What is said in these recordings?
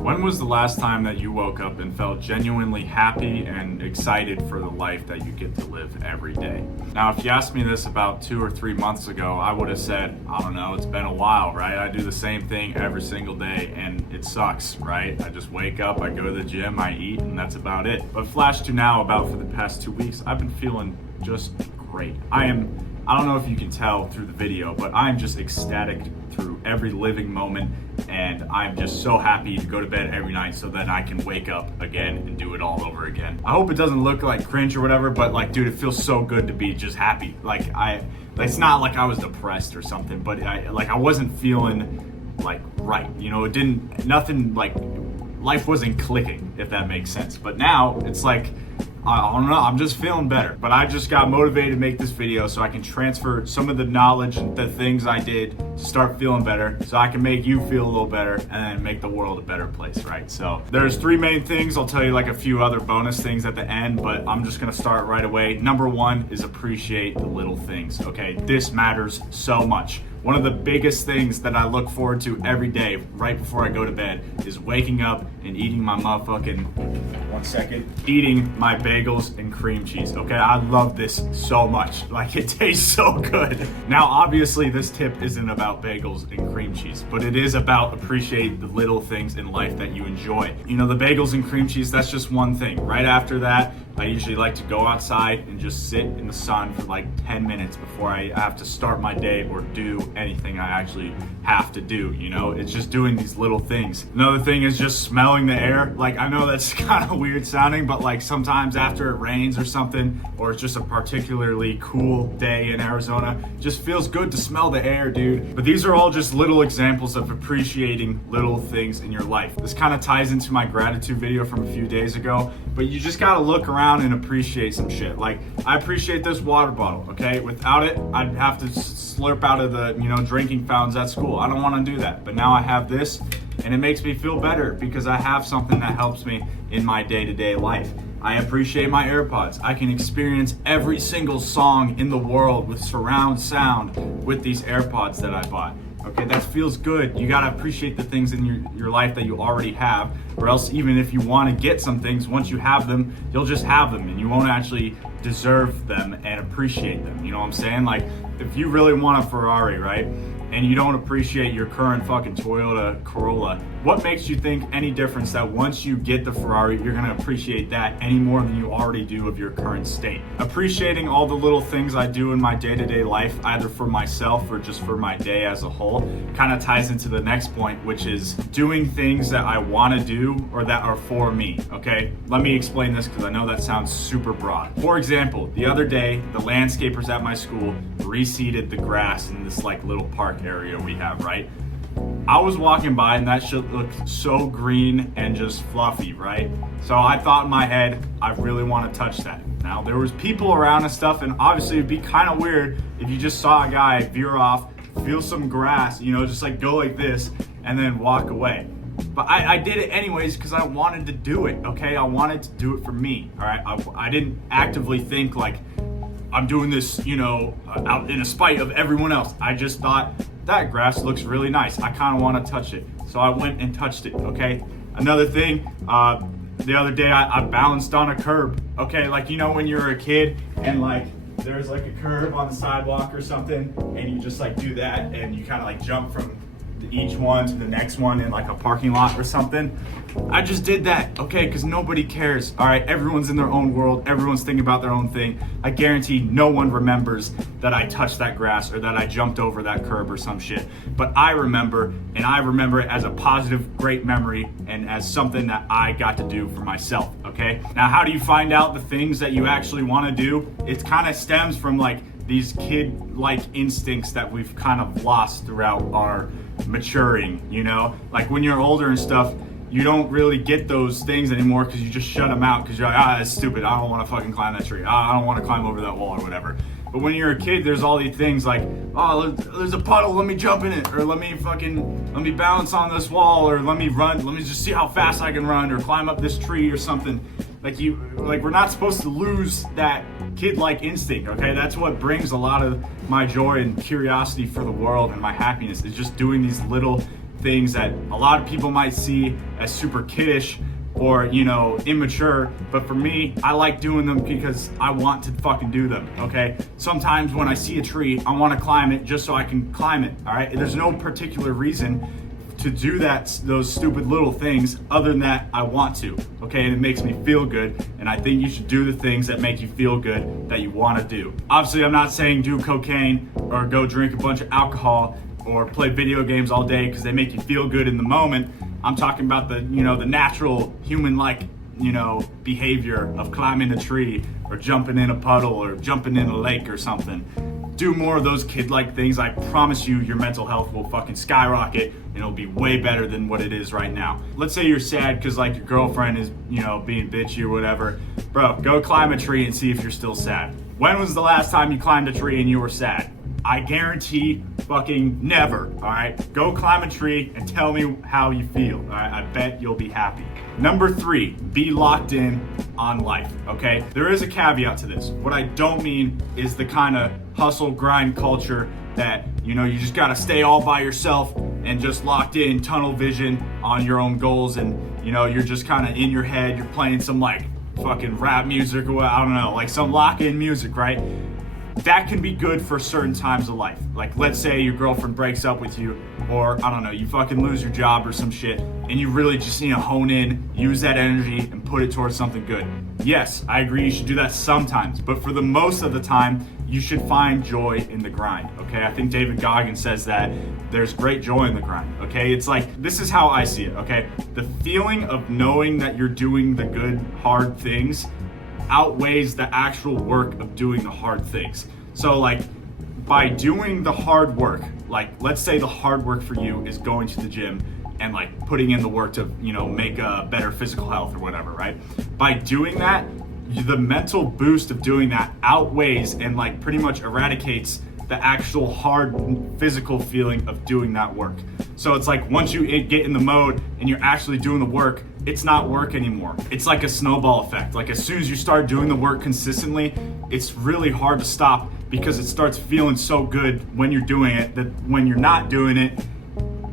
When was the last time that you woke up and felt genuinely happy and excited for the life that you get to live every day? Now, if you asked me this about 2 or 3 months ago, I would have said, I don't know, it's been a while, right? I do the same thing every single day and it sucks, right? I just wake up, I go to the gym, I eat, and that's about it. But flash to now, about for the past 2 weeks, I've been feeling just great. I don't know if you can tell through the video, but I'm just ecstatic through every living moment, and I'm just so happy to go to bed every night so that I can wake up again and do it all over again. I hope it doesn't look like cringe or whatever, but like, dude, it feels so good to be just happy. It's not like I was depressed or something, but I wasn't feeling like right. You know, life wasn't clicking, if that makes sense. But now it's like, I don't know, I'm just feeling better. But I just got motivated to make this video so I can transfer some of the knowledge and the things I did to start feeling better, so I can make you feel a little better and then make the world a better place, right? So there's 3 main things. I'll tell you like a few other bonus things at the end, but I'm just gonna start right away. Number 1 is appreciate the little things, okay? This matters so much. One of the biggest things that I look forward to every day right before I go to bed is waking up and eating my eating my bagels and cream cheese, okay? I love this so much. Like, it tastes so good. Now, obviously, this tip isn't about bagels and cream cheese, but it is about appreciate the little things in life that you enjoy. You know, the bagels and cream cheese, that's just one thing. Right after that, I usually like to go outside and just sit in the sun for like 10 minutes before I have to start my day or do anything I actually have to do, you know? It's just doing these little things. Another thing is just smelling the air. Like, I know that's kind of weird sounding, but like sometimes after it rains or something, or it's just a particularly cool day in Arizona, it just feels good to smell the air, dude. But these are all just little examples of appreciating little things in your life. This kind of ties into my gratitude video from a few days ago, but you just gotta look around and appreciate some shit. Like, I appreciate this water bottle, okay? Without it, I'd have to slurp out of the, drinking fountains at school. I don't want to do that. But now I have this, and it makes me feel better because I have something that helps me in my day-to-day life. I appreciate my AirPods. I can experience every single song in the world with surround sound with these AirPods that I bought. Okay, that feels good. You gotta appreciate the things in your life that you already have, or else even if you want to get some things, once you have them, you'll just have them and you won't actually deserve them and appreciate them. You know what I'm saying? Like, if you really want a Ferrari, right, and you don't appreciate your current fucking Toyota Corolla, what makes you think any difference that once you get the Ferrari, you're gonna appreciate that any more than you already do of your current state? Appreciating all the little things I do in my day-to-day life, either for myself or just for my day as a whole, kind of ties into the next point, which is doing things that I wanna do or that are for me, okay? Let me explain this because I know that sounds super broad. For example, the other day, the landscapers at my school reseeded the grass in this like little park area we have, right? I was walking by and that shit looked so green and just fluffy, right? So I thought in my head, I really want to touch that. Now, there was people around and stuff, and obviously it'd be kind of weird if you just saw a guy veer off, feel some grass, just like go like this and then walk away. But I did it anyways because I wanted to do it, okay? I wanted to do it for me, all right? I didn't actively think like, I'm doing this, out in a spite of everyone else. I just thought, that grass looks really nice. I kind of want to touch it. So I went and touched it, okay? Another thing, the other day I balanced on a curb, okay? Like, when you're a kid and like, there's like a curb on the sidewalk or something, and you just like do that and you kind of like jump from each one to the next one in like a parking lot or something. I just did that, okay? Because nobody cares, all right? Everyone's in their own world. Everyone's thinking about their own thing. I guarantee no one remembers that I touched that grass or that I jumped over that curb or some shit. But I remember, and I remember it as a positive, great memory and as something that I got to do for myself, okay? Now, how do you find out the things that you actually want to do? It kind of stems from like these kid-like instincts that we've kind of lost throughout our maturing, like when you're older and stuff, you don't really get those things anymore because you just shut them out because you're like, that's stupid, I don't want to fucking climb that tree, I don't want to climb over that wall or whatever. But when you're a kid, there's all these things like, oh, there's a puddle, let me jump in it, or let me balance on this wall, or let me run, let me just see how fast I can run, or climb up this tree or something. We're not supposed to lose that kid-like instinct, okay? That's what brings a lot of my joy and curiosity for the world and my happiness, is just doing these little things that a lot of people might see as super kiddish or, you know, immature, but for me, I like doing them because I want to fucking do them, okay? Sometimes when I see a tree, I want to climb it just so I can climb it, all right? There's no particular reason to do those stupid little things other than that I want to, okay? And it makes me feel good, and I think you should do the things that make you feel good that you want to do. Obviously, I'm not saying do cocaine or go drink a bunch of alcohol or play video games all day because they make you feel good in the moment. I'm talking about the natural human-like, behavior of climbing a tree or jumping in a puddle or jumping in a lake or something. Do more of those kid-like things. I promise you your mental health will fucking skyrocket and it'll be way better than what it is right now. Let's say you're sad because like your girlfriend is, being bitchy or whatever. Bro, go climb a tree and see if you're still sad. When was the last time you climbed a tree and you were sad? I guarantee fucking never, all right? Go climb a tree and tell me how you feel, all right? I bet you'll be happy. Number 3, be locked in on life, okay? There is a caveat to this. What I don't mean is the kind of hustle grind culture that, you just gotta stay all by yourself and just locked in, tunnel vision on your own goals and, you're just kind of in your head, you're playing some like fucking rap music or I don't know, like some lock-in music, right? That can be good for certain times of life. Like, let's say your girlfriend breaks up with you, or I don't know, you fucking lose your job or some shit, and you really just need to hone in, use that energy, and put it towards something good. Yes, I agree you should do that sometimes, but for the most of the time, you should find joy in the grind, okay? I think David Goggins says that there's great joy in the grind, okay? It's like, this is how I see it, okay? The feeling of knowing that you're doing the good, hard things outweighs the actual work of doing the hard things. So like by doing the hard work, like let's say the hard work for you is going to the gym and like putting in the work to, make a better physical health or whatever, right? By doing that, the mental boost of doing that outweighs and like pretty much eradicates the actual hard physical feeling of doing that work. So it's like once you get in the mode and you're actually doing the work, it's not work anymore. It's like a snowball effect. Like as soon as you start doing the work consistently, it's really hard to stop because it starts feeling so good when you're doing it that when you're not doing it,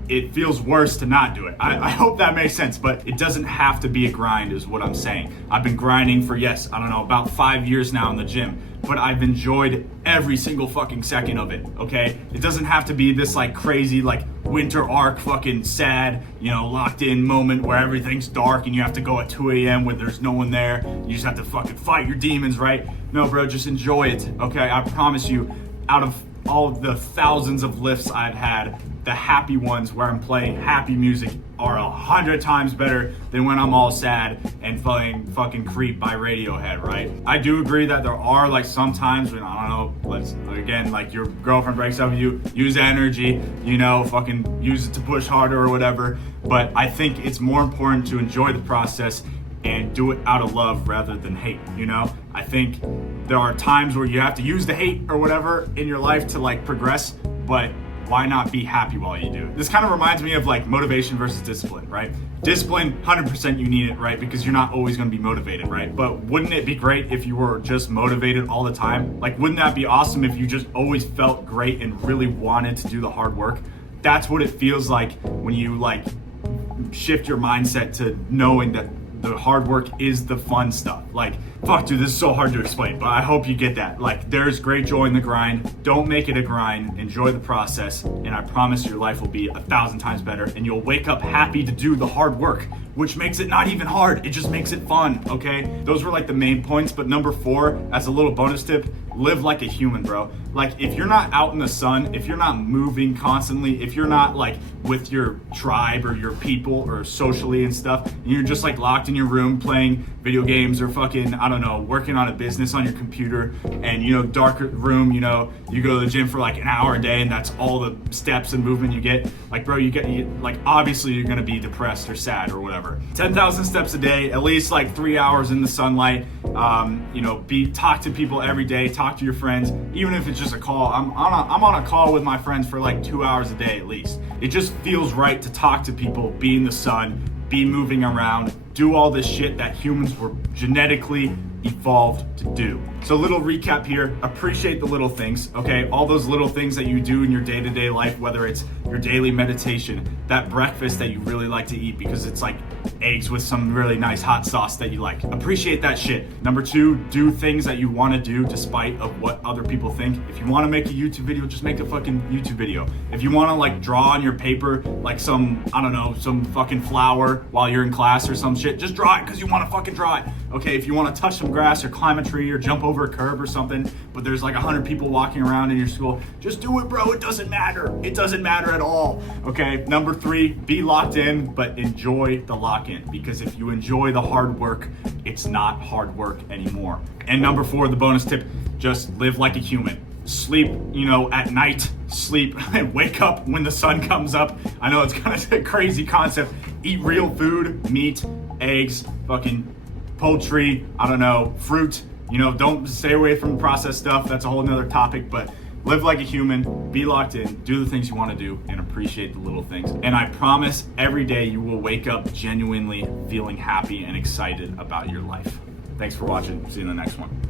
it feels worse to not do it. I hope that makes sense, but it doesn't have to be a grind is what I'm saying. I've been grinding for, about 5 years now in the gym, but I've enjoyed every single fucking second of it, okay? It doesn't have to be this like crazy like winter arc fucking sad, locked in moment where everything's dark and you have to go at 2 a.m. when there's no one there. You just have to fucking fight your demons, right? No, bro, just enjoy it, okay? I promise you, out of all the thousands of lifts I've had, the happy ones where I'm playing happy music are 100 times better than when I'm all sad and playing fucking Creep by Radiohead, right? I do agree that there are like some times when, like your girlfriend breaks up with you, use energy, fucking use it to push harder or whatever. But I think it's more important to enjoy the process and do it out of love rather than hate, I think there are times where you have to use the hate or whatever in your life to like progress, but why not be happy while you do it? This kind of reminds me of like motivation versus discipline, right? Discipline, 100% you need it, right? Because you're not always gonna be motivated, right? But wouldn't it be great if you were just motivated all the time? Like, wouldn't that be awesome if you just always felt great and really wanted to do the hard work? That's what it feels like when you like shift your mindset to knowing that the hard work is the fun stuff. Like, fuck, dude, this is so hard to explain, but I hope you get that. Like, there's great joy in the grind. Don't make it a grind. Enjoy the process, and I promise your life will be 1,000 times better, and you'll wake up happy to do the hard work, which makes it not even hard. It just makes it fun, okay? Those were like the main points, but number 4, as a little bonus tip, live like a human, bro. Like, if you're not out in the sun, if you're not moving constantly, if you're not like with your tribe or your people or socially and stuff, and you're just like locked in your room playing video games or fucking, I don't know, working on a business on your computer and, dark room, you go to the gym for like an hour a day and that's all the steps and movement you get. Like, bro, obviously you're gonna be depressed or sad or whatever. 10,000 steps a day, at least like 3 hours in the sunlight. Talk to people every day, talk to your friends, even if it's just a call. I'm on a call with my friends for like 2 hours a day at least. It just feels right to talk to people, be in the sun, be moving around, do all this shit that humans were genetically evolved to do. So little recap here, appreciate the little things, okay? All those little things that you do in your day-to-day life, whether it's your daily meditation, that breakfast that you really like to eat because it's like eggs with some really nice hot sauce that you like. Appreciate that shit. Number 2, do things that you want to do despite of what other people think. If you want to make a YouTube video, just make a fucking YouTube video. If you want to like draw on your paper like some, I don't know, some fucking flower while you're in class or some shit, just draw it because you want to fucking draw it. Okay, if you want to touch some grass or climb a tree or jump over a curb or something, but there's like 100 people walking around in your school, just do it, bro. It doesn't matter. It doesn't matter at all. Okay, number 3, be locked in, but enjoy the lock-in, because if you enjoy the hard work, it's not hard work anymore. And number 4, the bonus tip, just live like a human. Sleep, at night, sleep and wake up when the sun comes up. I know it's kind of a crazy concept. Eat real food, meat, eggs, fucking poultry, I don't know, fruit. Don't stay away from processed stuff. That's a whole nother topic, but live like a human, be locked in, do the things you want to do, and appreciate the little things. And I promise every day you will wake up genuinely feeling happy and excited about your life. Thanks for watching. See you in the next one.